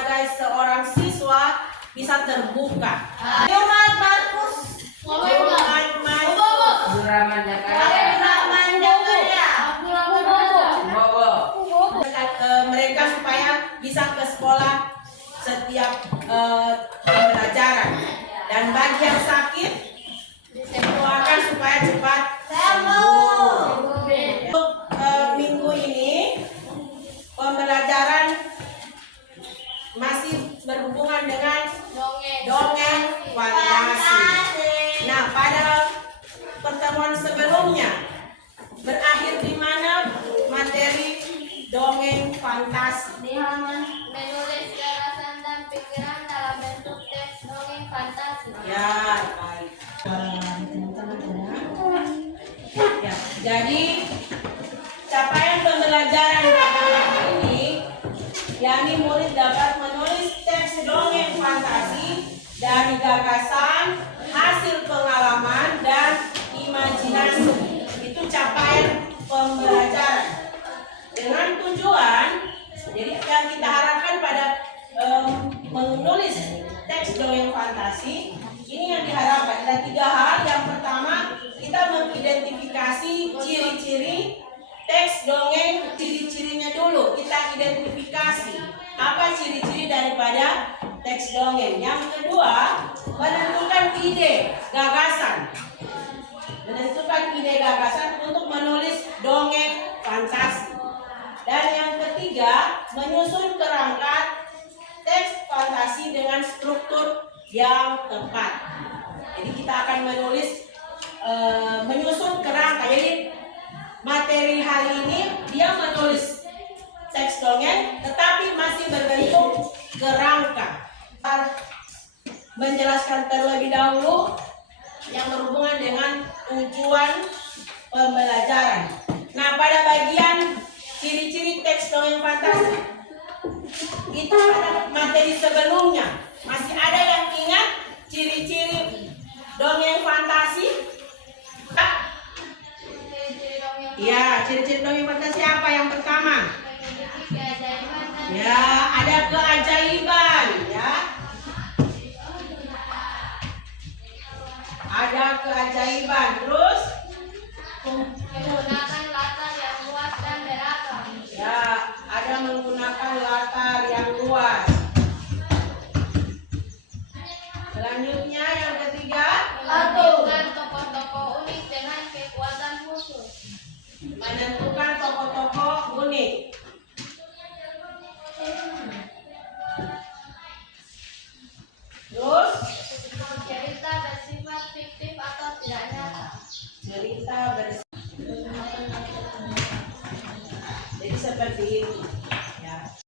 sebagai seorang siswa bisa terbuka. Jumat Markus, Jumat mereka supaya bisa ke sekolah setiap pembelajaran. Dan bagi yang sakit, doakan supaya cepat sembuh. Untuk minggu ini pembelajaran masih berhubungan dengan dongeng fantasi. Nah, pada pertemuan sebelumnya berakhir di mana materi dongeng fantasi? Di halaman menulis gagasan dan pikiran dalam bentuk teks dongeng fantasi. Ya, baik. Ya, jadi capaian pembelajaran pada hari ini, yakni murid dapat menulis teks dongeng fantasi dari gagasan, hasil pengalaman, dan imajinasi. Itu capaian pembelajaran. Dengan tujuan, jadi yang kita harapkan pada menulis teks dongeng fantasi, ini yang diharapkan ada 3 hal. Yang pertama, kita mengidentifikasi ciri-ciri teks dongeng, ciri-cirinya dulu. Kita identifikasi apa ciri-ciri daripada teks dongeng. Yang kedua, menentukan ide, gagasan. Menentukan ide gagasan untuk menulis dongeng fantasi. Dan yang ketiga, menyusun kerangka teks fantasi dengan struktur yang tepat. Jadi kita akan menyusun kerangka. Jadi materi hari ini dia menulis teks dongeng tetapi masih berbentuk kerangka. Menjelaskan terlebih dahulu yang berhubungan dengan tujuan pembelajaran. Nah, pada bagian ciri-ciri teks dongeng fantasi itu pada materi sebelumnya. Masih ada yang ingat ciri-ciri dongeng fantasi? Ya, ciri-ciri dongeng fantasi apa? Yang pertama, ya, ada keajaiban, ya. Ada keajaiban. Terus Menggunakan latar yang luas dan beragam. ya, ada menggunakan latar yang luas. Selanjutnya yang ketiga, Menentukan tokoh-tokoh unik dengan kekuatan khusus. menentukan tokoh-tokoh unik. Terus Cerita bersifat fiktif atau tidak nyata. cerita jadi seperti itu.